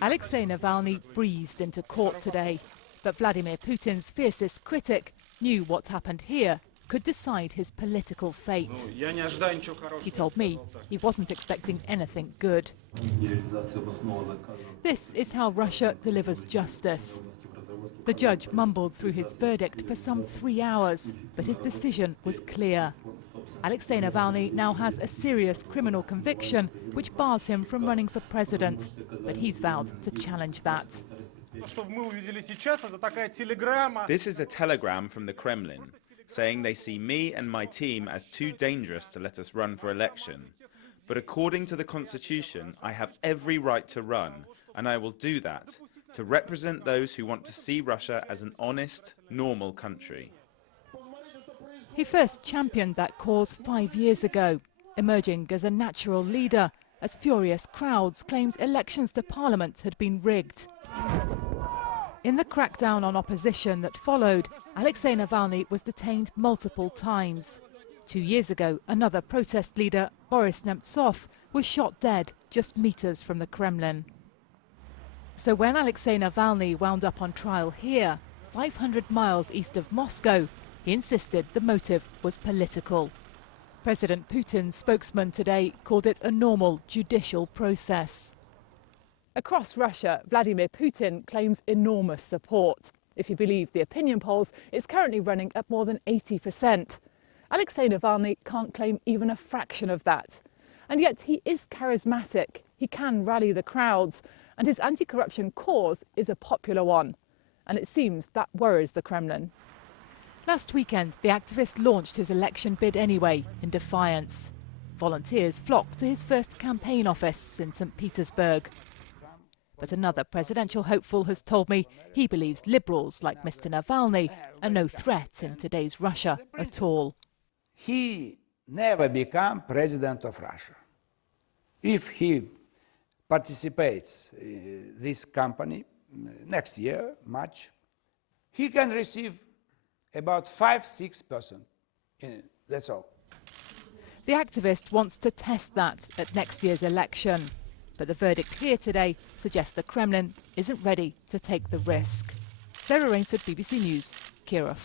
Alexei Navalny breezed into court today, but Vladimir Putin's fiercest critic knew what happened here could decide his political fate. He told me he wasn't expecting anything good. This is how Russia delivers justice. The judge mumbled through his verdict for some 3 hours, but his decision was clear. Alexei Navalny now has a serious criminal conviction which bars him from running for president, but he's vowed to challenge that. This is a telegram from the Kremlin saying they see me and my team as too dangerous to let us run for election. But according to the Constitution, I have every right to run, and I will do that, to represent those who want to see Russia as an honest, normal country. He first championed that cause 5 years ago, emerging as a natural leader, as furious crowds claimed elections to parliament had been rigged. In the crackdown on opposition that followed, Alexei Navalny was detained multiple times. 2 years ago, another protest leader, Boris Nemtsov, was shot dead just meters from the Kremlin. So when Alexei Navalny wound up on trial here, 500 miles east of Moscow, he insisted the motive was political. President Putin's spokesman today called it a normal judicial process. Across Russia, Vladimir Putin claims enormous support. If you believe the opinion polls, it's currently running at more than 80%. Alexei Navalny can't claim even a fraction of that. And yet he is charismatic. He can rally the crowds, and his anti-corruption cause is a popular one. And it seems that worries the Kremlin. Last weekend, the activist launched his election bid anyway, in defiance. Volunteers flocked to his first campaign office in St. Petersburg. But another presidential hopeful has told me he believes liberals like Mr. Navalny are no threat in today's Russia at all. He never become president of Russia. If he participates in this company next year, March, he can receive about 5–6%. That's all. The activist wants to test that at next year's election. But the verdict here today suggests the Kremlin isn't ready to take the risk. Sarah Rainsford, BBC News, Kirov.